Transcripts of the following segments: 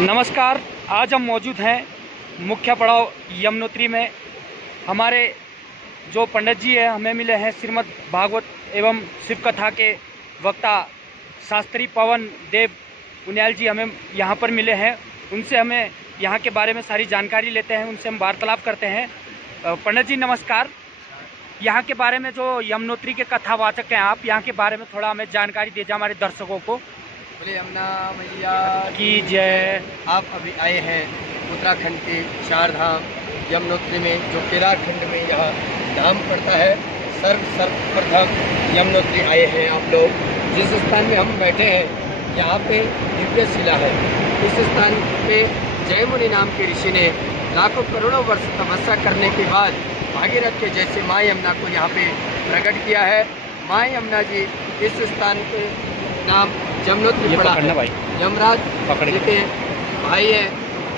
नमस्कार। आज हम मौजूद हैं मुख्य पड़ाव यमुनोत्री में। हमारे जो पंडित जी हैं हमें मिले हैं श्रीमद् भागवत एवं शिव कथा के वक्ता शास्त्री पवन देव उनियाल जी हमें यहाँ पर मिले हैं। उनसे हमें यहाँ के बारे में सारी जानकारी लेते हैं, उनसे हम वार्तालाप करते हैं। पंडित जी नमस्कार। यहाँ के बारे में जो यमुनोत्री के कथावाचक हैं आप, यहाँ के बारे में थोड़ा हमें जानकारी दीजिए हमारे दर्शकों को। बोले यमुना मैया की जय। आप अभी आए हैं उत्तराखंड के चार धाम यमुनोत्री में, जो केदारखंड में यह धाम पड़ता है। सर्वप्रथम यमुनोत्री आए हैं आप लोग। जिस स्थान में हम बैठे हैं यहाँ पे दिव्य शिला है। इस स्थान पे जयमुनि नाम के ऋषि ने लाखों करोड़ों वर्ष तपस्या करने के बाद भागीरथ के जैसे माँ यमुना को यहाँ पे प्रकट किया है। माँ यमुना जी इस स्थान पे नाम यमुनोत्री पड़ा है। यमराज जी के भाई है,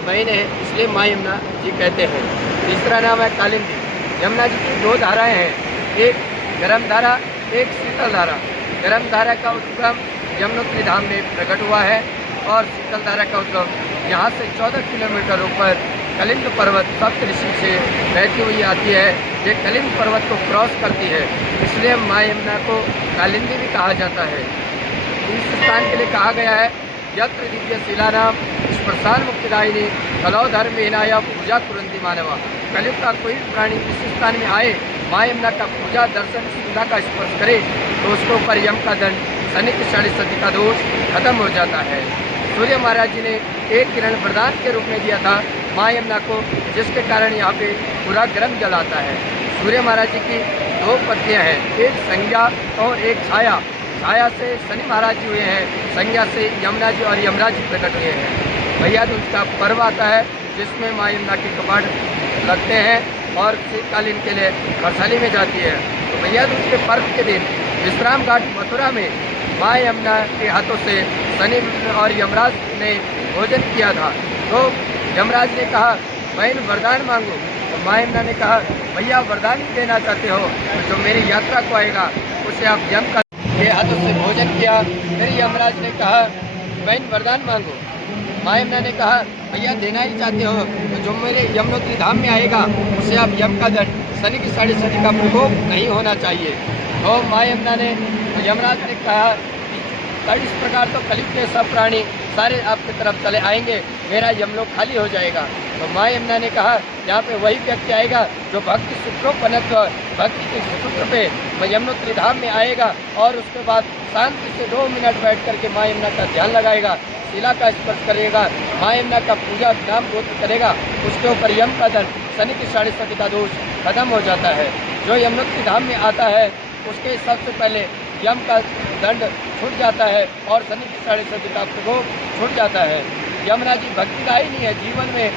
बहन है, इसलिए माँ यमुना जी कहते हैं। तीसरा नाम है कालिंदी। यमुना जी की दो धाराएं हैं, एक गर्म धारा, एक शीतल धारा। गर्म धारा का उद्गम यमुनोत्री धाम में प्रकट हुआ है और शीतल धारा का उद्गम यहाँ से 14 किलोमीटर ऊपर कलिंद पर्वत सप्त ऋषि से बहती हुई आती है। ये कलिंद पर्वत को क्रॉस करती है, इसलिए माँ यमुना को कालिंदी भी कहा जाता है। इस स्थान के लिए कहा गया है यत्र दिव्य शिला नाम स्पर्शान मुक्तिदायिनी कलौ धर्म विनाया पूजा कुरंती मानवा। कलयुग का कोई प्राणी इस स्थान में आए, माँ यमुना का पूजा दर्शन शिला का स्पर्श करे तो उसके ऊपर यम का दंड, शनि की 40 सदी का दोष खत्म हो जाता है। सूर्य महाराज जी ने एक किरण वरदान के रूप में दिया था माँ यमुना को, जिसके कारण यहाँ पे पूरा गर्म जल आता है। सूर्य महाराज जी की दो पत्नियाँ हैं, एक संज्ञा और एक छाया। छाया से शनि महाराज जी हुए हैं, संज्ञा से यमुना जी और यमराज जी प्रकट हुए हैं। भैया दूज का पर्व आता है जिसमें माँ यमुना के कपाट लगते हैं और शीतकालीन के लिए वरसाली में जाती है। तो भैया दूज के पर्व के दिन विश्राम घाट मथुरा में माँ यमुना के हाथों से शनि और यमराज ने भोजन किया था। तो यमराज ने कहा बहन वरदान मांगो। तो माँ यमुना ने कहा भैया वरदान देना चाहते हो तो जो मेरी यात्रा को आएगा उसे आप यम के हाथों से भोजन किया। फिर यमराज ने कहा बहन वरदान मांगो। माँ यमुना ने कहा भैया देना ही चाहते हो तो जो मेरे यमुनोत्री धाम में आएगा उसे आप यम का दंड, शनि की 40 सदी का प्रकोप नहीं होना चाहिए। तो माँ यमुना ने यमराज ने कहा इस प्रकार तो कलयुग के सब प्राणी सारे आपकी तरफ चले आएंगे, मेरा यमलोक खाली हो जाएगा। तो माँ यमुना ने कहा यहाँ पे वही व्यक्ति आएगा जो भक्ति सूत्रोपनत्व, भक्ति के सूत्र पे यमुनोत्री धाम में आएगा और उसके बाद शांति से 2 मिनट बैठ करके माँ यमुना का ध्यान लगाएगा, शिला का स्पर्श करेगा, माँ यमुना का पूजा नाम गोत्र करेगा, उसके ऊपर यम का दंड, शनि की 40 सदी का दोष खत्म हो जाता है। जो यमुनोत्री धाम में आता है उसके सबसे पहले यम का दंड छूट जाता है और शनि की 40 सदी का प्रकोप छूट जाता है। यमुना जी भक्तिदायिनी है। जीवन में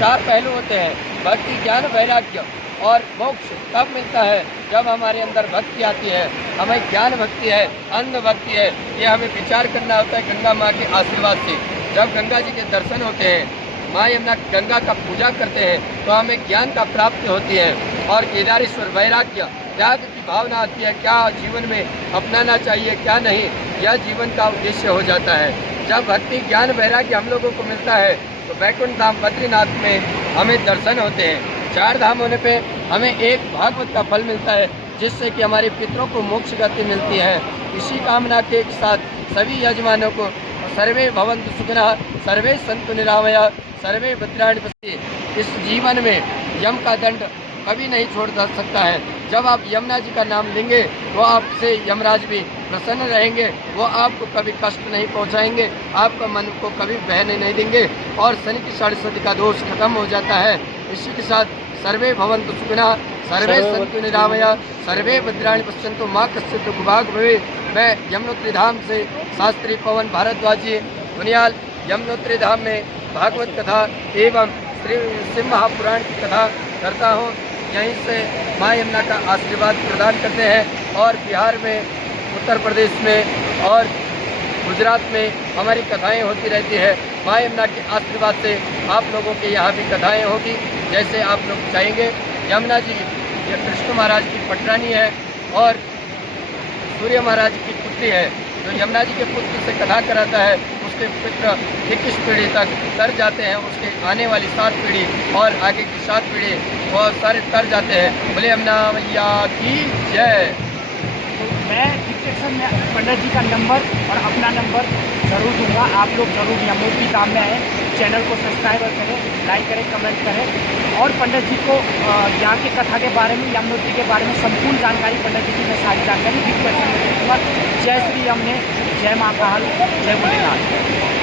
4 पहलू होते हैं, भक्ति, ज्ञान, वैराग्य और मोक्ष तब मिलता है जब हमारे अंदर भक्ति आती है। हमें ज्ञान भक्ति है, अंध भक्ति है, ये हमें विचार करना होता है गंगा माँ के आशीर्वाद से। जब गंगा जी के दर्शन होते हैं, माँ यमुना गंगा का पूजा करते हैं तो हमें ज्ञान का प्राप्ति होती है और केदारेश्वर वैराग्य, त्याग की भावना आती है, क्या जीवन में अपनाना चाहिए क्या नहीं, यह जीवन का उद्देश्य हो जाता है। जब भक्ति, ज्ञान, वैराग्य हम लोगों को मिलता है तो वैकुंठ धाम बद्रीनाथ में हमें दर्शन होते हैं। 4 धाम होने पे हमें एक भागवत का फल मिलता है, जिससे कि हमारे पितरों को मोक्ष गति मिलती है। इसी कामना के साथ सभी यजमानों को सर्वे भवन्तु सुखिनः, सर्वे सन्तु निरामया, सर्वे भद्राणि पश्यन्तु। इस जीवन में यम का दंड कभी नहीं छोड़ सकता है। जब आप यमुना जी का नाम लेंगे तो आपसे यमराज भी प्रसन्न रहेंगे, वो आपको कभी कष्ट नहीं पहुंचाएंगे, आपका मन को कभी बहने नहीं देंगे और शनि की 40 सदी का दोष खत्म हो जाता है। इसी के साथ सर्वे भवन्तु सुखिनः, सर्वे सन्तु निरामया, सर्वे भद्राणि पश्यन्तु, माँ कश्चित् दुर्भाग् भवेत्। मैं यमुनोत्री धाम से शास्त्री पवन भारद्वाज जी उनियाल यमुनोत्री धाम में भागवत कथा एवं श्री शिव महापुराण की कथा करता हूँ। यहीं से माँ यमुना का आशीर्वाद प्रदान करते हैं और बिहार में, उत्तर प्रदेश में और गुजरात में हमारी कथाएं होती रहती है। माँ यमुना के आशीर्वाद से आप लोगों के यहाँ भी कथाएं होगी जैसे आप लोग चाहेंगे। यमुना जी ये कृष्ण महाराज की पटरानी है और सूर्य महाराज की पुत्री है। जो यमुना जी के पुत्र से कथा कराता है उसके उसके पितृ 21 पीढ़ी तक तर जाते हैं, उसके आने वाली 7 पीढ़ी और आगे की 7 पीढ़ी बहुत सारे तर जाते हैं। बोले यमुना मैया की जय। तो मैं डिस्क्रिप्शन में पंडित जी का नंबर और अपना नंबर ज़रूर दूंगा। आप लोग ज़रूर यमुनोत्री धाम में आएँ, चैनल को सब्सक्राइब करें, लाइक करें, कमेंट करें और पंडित जी को यहाँ की कथा के बारे में, यमुनोत्री के बारे में संपूर्ण जानकारी पंडित जी की मैं सारी जानकारी भी क्वेश्चन में दूंगा। जय श्री यमुने, जय माँ काल, जय भोलेनाथ।